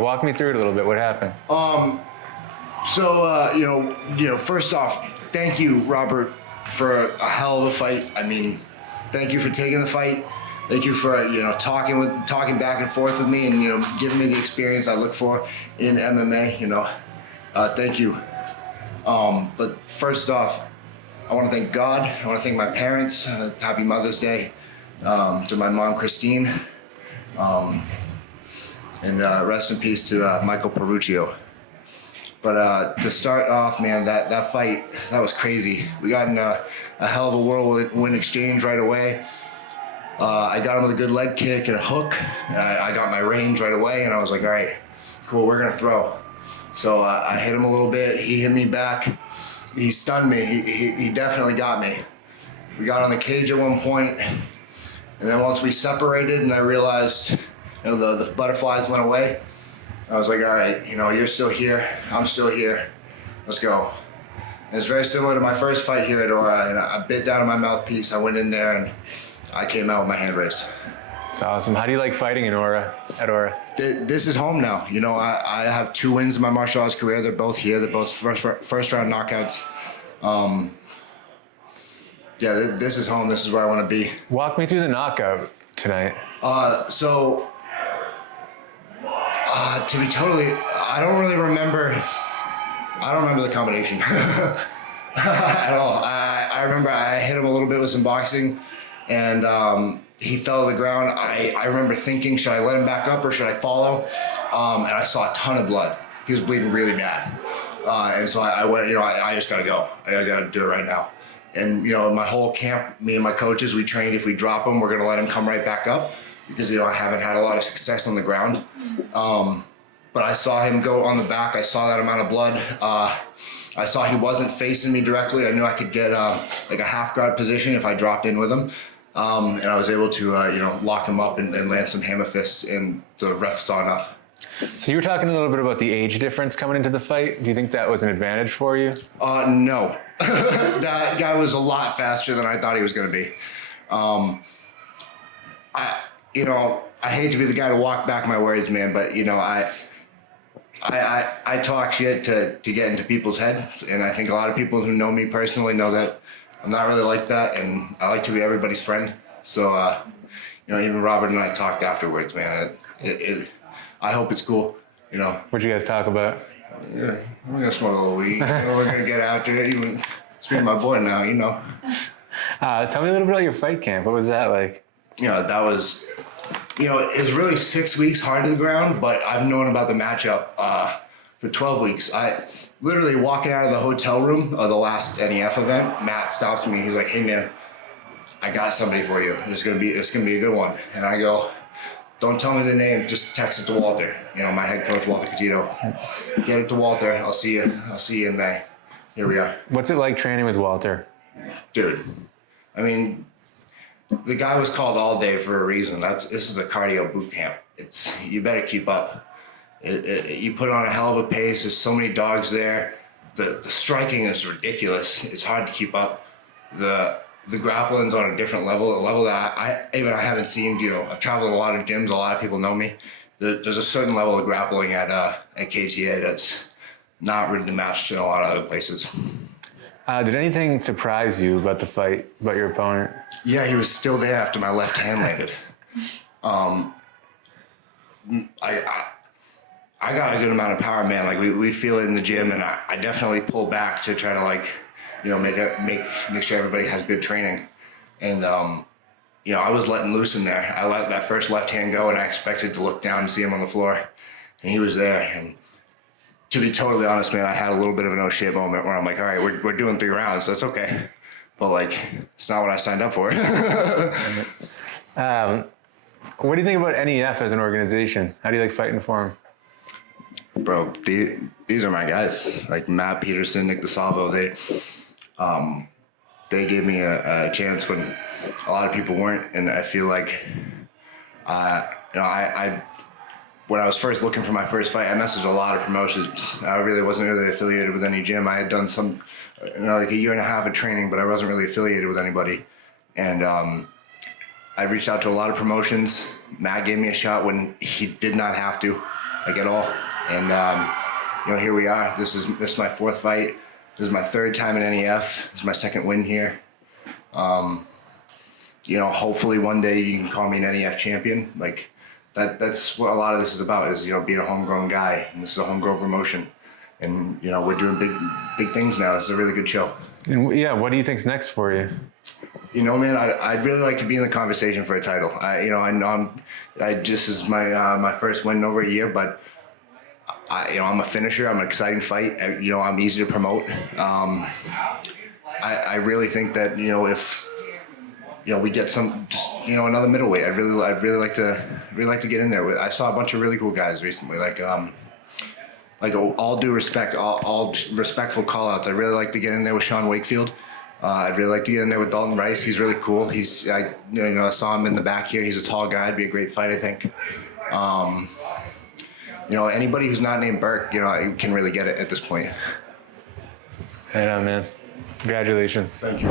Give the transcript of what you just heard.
Walk me through it a little bit. What happened? First off, thank you, Robert, for a hell of a fight. I mean, thank you for taking the fight. Thank you for talking back and forth with me and giving me the experience I look for in MMA. Thank you. But first off, I want to thank God. I want to thank my parents. Happy Mother's Day to my mom, Christine. And rest in peace to Michael Peruccio. But to start off, man, that fight, that was crazy. We got in a hell of a whirlwind exchange right away. I got him with a good leg kick and a hook. I got my range right away, and I was like, all right, cool, we're going to throw. So I hit him a little bit. He hit me back. He stunned me. He definitely got me. We got on the cage at one point, and then once we separated and I realized the butterflies went away, I was like, all right, you're still here. I'm still here. Let's go. And it's very similar to my first fight here at Aura. And I bit down on my mouthpiece. I went in there and I came out with my hand raised. It's awesome. How do you like fighting at Aura? This is home now. I have 2 wins in my martial arts career. They're both here. They're both first round knockouts. This is home. This is where I want to be. Walk me through the knockout tonight. To be totally, I don't remember the combination at all. I remember I hit him a little bit with some boxing, and he fell to the ground. I remember thinking, should I let him back up or should I follow? And I saw a ton of blood. He was bleeding really bad. And so I went, I just gotta go. I gotta do it right now. And, my whole camp, me and my coaches, we trained if we drop him, we're gonna let him come right back up because, I haven't had a lot of success on the ground. But I saw him go on the back. I saw that amount of blood. I saw he wasn't facing me directly. I knew I could get like a half guard position if I dropped in with him. And I was able to, lock him up and land some hammer fists, and the ref saw enough. So you were talking a little bit about the age difference coming into the fight. Do you think that was an advantage for you? No. That guy was a lot faster than I thought he was going to be. I hate to be the guy to walk back my words, man, but I talk shit to get into people's heads, and I think a lot of people who know me personally know that I'm not really like that, and I like to be everybody's friend. So, even Robert and I talked afterwards, man. I hope it's cool, What'd you guys talk about? Yeah, we're gonna smoke a little weed. We're gonna get after it. Even speaking my boy now, Tell me a little bit about your fight camp. What was that like? That was, it was really 6 weeks hard to the ground, but I've known about the matchup for 12 weeks. I literally walking out of the hotel room of the last NEF event, Matt stops me. He's like, "Hey man, I got somebody for you. It's gonna be a good one." And I go, "Don't tell me the name. Just text it to Walter. My head coach, Walter Catito. Get it to Walter. I'll see you in May." Here we are. What's it like training with Walter? Dude, I mean, the guy was called all day for a reason. This is a cardio boot camp. You better keep up. You put on a hell of a pace. There's so many dogs there. The striking is ridiculous. It's hard to keep up. The grappling's on a different level, a level that I haven't seen. I've traveled a lot of gyms. A lot of people know me. There's a certain level of grappling at KTA that's not really matched in a lot of other places. Did anything surprise you about the fight, about your opponent? Yeah, he was still there after my left hand landed. I got a good amount of power, man. Like we feel it in the gym, and I definitely pull back to try to make sure everybody has good training. And I was letting loose in there. I let that first left hand go, and I expected to look down and see him on the floor, and he was there. And to be totally honest, man, I had a little bit of an oh shit moment where I'm like, all right, we're doing 3 rounds, so it's okay. But it's not what I signed up for. What do you think about NEF as an organization? How do you like fighting for them? Bro, these are my guys. Like Matt Peterson, Nick DeSalvo, they gave me a chance when a lot of people weren't, and I feel like, when I was first looking for my first fight, I messaged a lot of promotions. I wasn't really affiliated with any gym. I had done some, like a year and a half of training, but I wasn't really affiliated with anybody. And I reached out to a lot of promotions. Matt gave me a shot when he did not have to. like at all. And here we are. This is my fourth fight. This is my third time in NEF. This is my second win here. Hopefully one day you can call me an NEF champion. Like that's what a lot of this is about, is being a homegrown guy. And this is a homegrown promotion. And we're doing big things now. It's a really good show. And yeah, what do you think's next for you? Man, I'd really like to be in the conversation for a title. I know this is my first win in over a year, but I'm a finisher. I'm an exciting fight. I'm easy to promote. I really think that if we get another middleweight, I'd really like to get in there. I saw a bunch of really cool guys recently, like all due respect, all respectful call outs. I'd really like to get in there with Sean Wakefield. I'd really like to get in there with Dalton Rice. He's really cool. I saw him in the back here. He's a tall guy. It'd be a great fight, I think. Anybody who's not named Burke, can really get it at this point. Right on, man. Congratulations. Thank you.